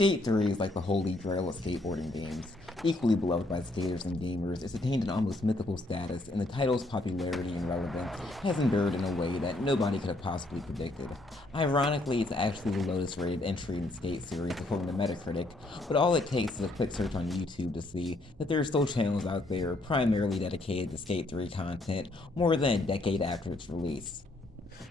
Skate 3 is like the holy grail of skateboarding games. Equally beloved by skaters and gamers, it's attained an almost mythical status, and the title's popularity and relevance has endured in a way that nobody could have possibly predicted. Ironically, it's actually the lowest rated entry in the Skate series according to Metacritic, but all it takes is a quick search on YouTube to see that there are still channels out there primarily dedicated to Skate 3 content more than a decade after its release.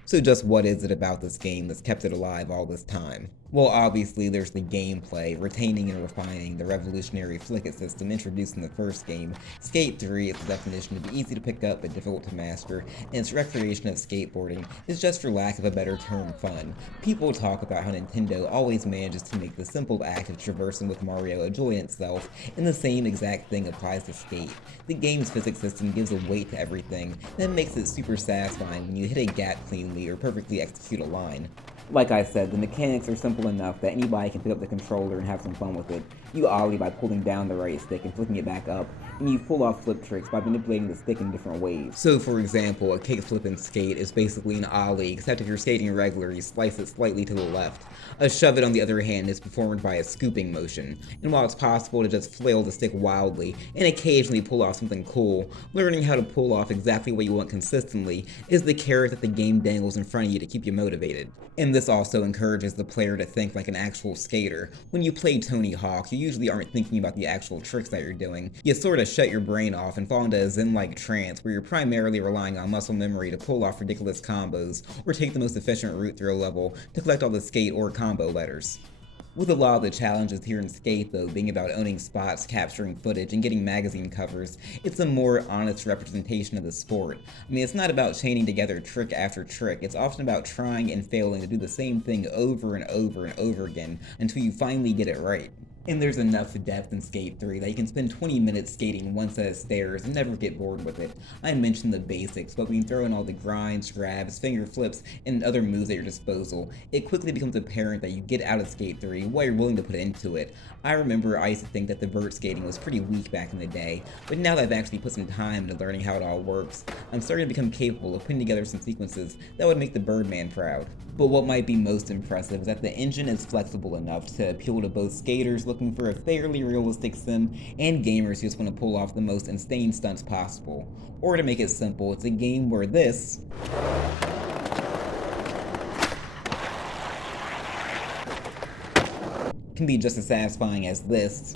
So just what is it about this game that's kept it alive all this time? Well, obviously there's the gameplay, retaining and refining the revolutionary flick-it system introduced in the first game. Skate 3 is the definition of easy to pick up but difficult to master, and its recreation of skateboarding is just, for lack of a better term, fun. People talk about how Nintendo always manages to make the simple act of traversing with Mario a joy in itself, and the same exact thing applies to Skate. The game's physics system gives a weight to everything that makes it super satisfying when you hit a gap cleanly or perfectly execute a line. Like I said, the mechanics are simple enough that anybody can pick up the controller and have some fun with it. You ollie by pulling down the right stick and flicking it back up, and you pull off flip tricks by manipulating the stick in different ways. So for example, a kickflip in Skate is basically an ollie, except if you're skating regular, you slice it slightly to the left. A shove it, on the other hand, is performed by a scooping motion, and while it's possible to just flail the stick wildly and occasionally pull off something cool, learning how to pull off exactly what you want consistently is the carrot that the game dangles in front of you to keep you motivated. And this also encourages the player to think like an actual skater. When you play Tony Hawk, you usually aren't thinking about the actual tricks that you're doing. You sort of shut your brain off and fall into a zen-like trance where you're primarily relying on muscle memory to pull off ridiculous combos or take the most efficient route through a level to collect all the skate or combo letters. With a lot of the challenges here in Skate, though, being about owning spots, capturing footage, and getting magazine covers, it's a more honest representation of the sport. I mean, it's not about chaining together trick after trick, it's often about trying and failing to do the same thing over and over and over again until you finally get it right. And there's enough depth in Skate 3 that you can spend 20 minutes skating one set of stairs and never get bored with it. I mentioned the basics, but when you throw in all the grinds, grabs, finger flips, and other moves at your disposal, it quickly becomes apparent that you get out of Skate 3 what you're willing to put into it. I remember I used to think that the vert skating was pretty weak back in the day, but now that I've actually put some time into learning how it all works, I'm starting to become capable of putting together some sequences that would make the Birdman proud. But what might be most impressive is that the engine is flexible enough to appeal to both skaters looking for a fairly realistic sim and gamers who just want to pull off the most insane stunts possible. Or to make it simple, it's a game where this can be just as satisfying as this,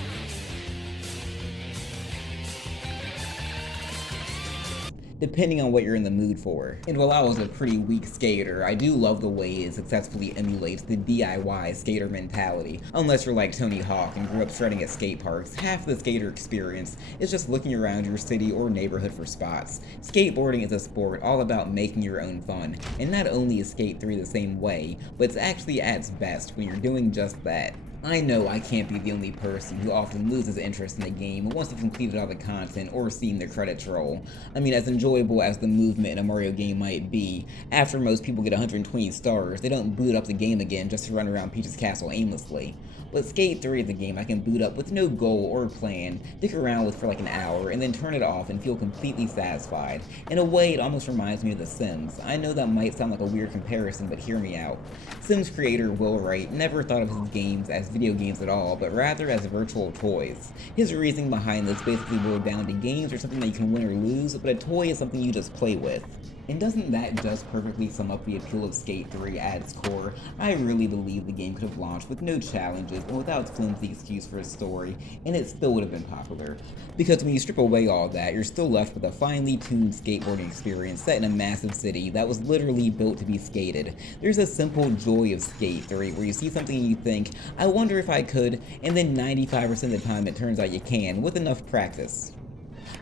depending on what you're in the mood for. And while I was a pretty weak skater, I do love the way it successfully emulates the DIY skater mentality. Unless you're like Tony Hawk and grew up shredding at skate parks, half the skater experience is just looking around your city or neighborhood for spots. Skateboarding is a sport all about making your own fun, and not only is Skate 3 the same way, but it's actually at its best when you're doing just that. I know I can't be the only person who often loses interest in the game once you've completed all the content or seen the credits roll. I mean, as enjoyable as the movement in a Mario game might be, after most people get 120 stars, they don't boot up the game again just to run around Peach's castle aimlessly. But Skate 3 is a game I can boot up with no goal or plan, dick around with for like an hour, and then turn it off and feel completely satisfied. In a way, it almost reminds me of The Sims. I know that might sound like a weird comparison, but hear me out. Sims creator Will Wright never thought of his games as video games at all, but rather as virtual toys. His reasoning behind this basically boiled down to games are something that you can win or lose, but a toy is something you just play with. And doesn't that just perfectly sum up the appeal of Skate 3 at its core? I really believe the game could have launched with no challenges and without its flimsy excuse for a story, and it still would have been popular. Because when you strip away all that, you're still left with a finely tuned skateboarding experience set in a massive city that was literally built to be skated. There's a simple joy of Skate 3 where you see something and you think, I wonder if I could, and then 95% of the time it turns out you can, with enough practice.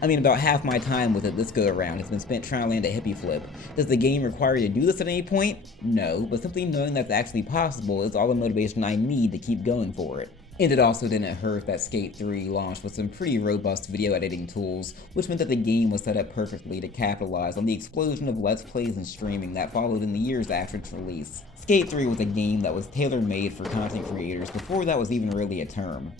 I mean, about half my time with it this go-around has been spent trying to land a hippie flip. Does the game require you to do this at any point? No, but simply knowing that's actually possible is all the motivation I need to keep going for it. And it also didn't hurt that Skate 3 launched with some pretty robust video editing tools, which meant that the game was set up perfectly to capitalize on the explosion of Let's Plays and streaming that followed in the years after its release. Skate 3 was a game that was tailor-made for content creators before that was even really a term.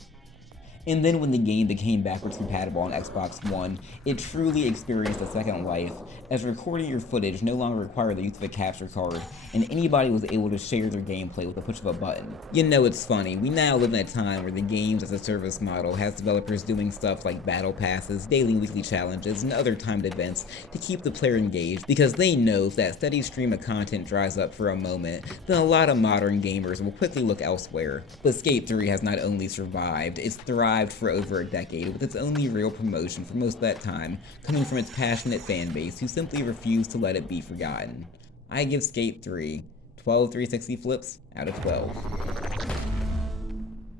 And then when the game became backwards compatible on Xbox One, it truly experienced a second life, as recording your footage no longer required the use of a capture card, and anybody was able to share their gameplay with the push of a button. You know, it's funny, we now live in a time where the games as a service model has developers doing stuff like battle passes, daily and weekly challenges, and other timed events to keep the player engaged, because they know if that steady stream of content dries up for a moment, then a lot of modern gamers will quickly look elsewhere. But Skate 3 has not only survived, it's thrived for over a decade, with its only real promotion for most of that time coming from its passionate fan base who simply refuse to let it be forgotten. I give Skate 3 12 360 flips out of 12.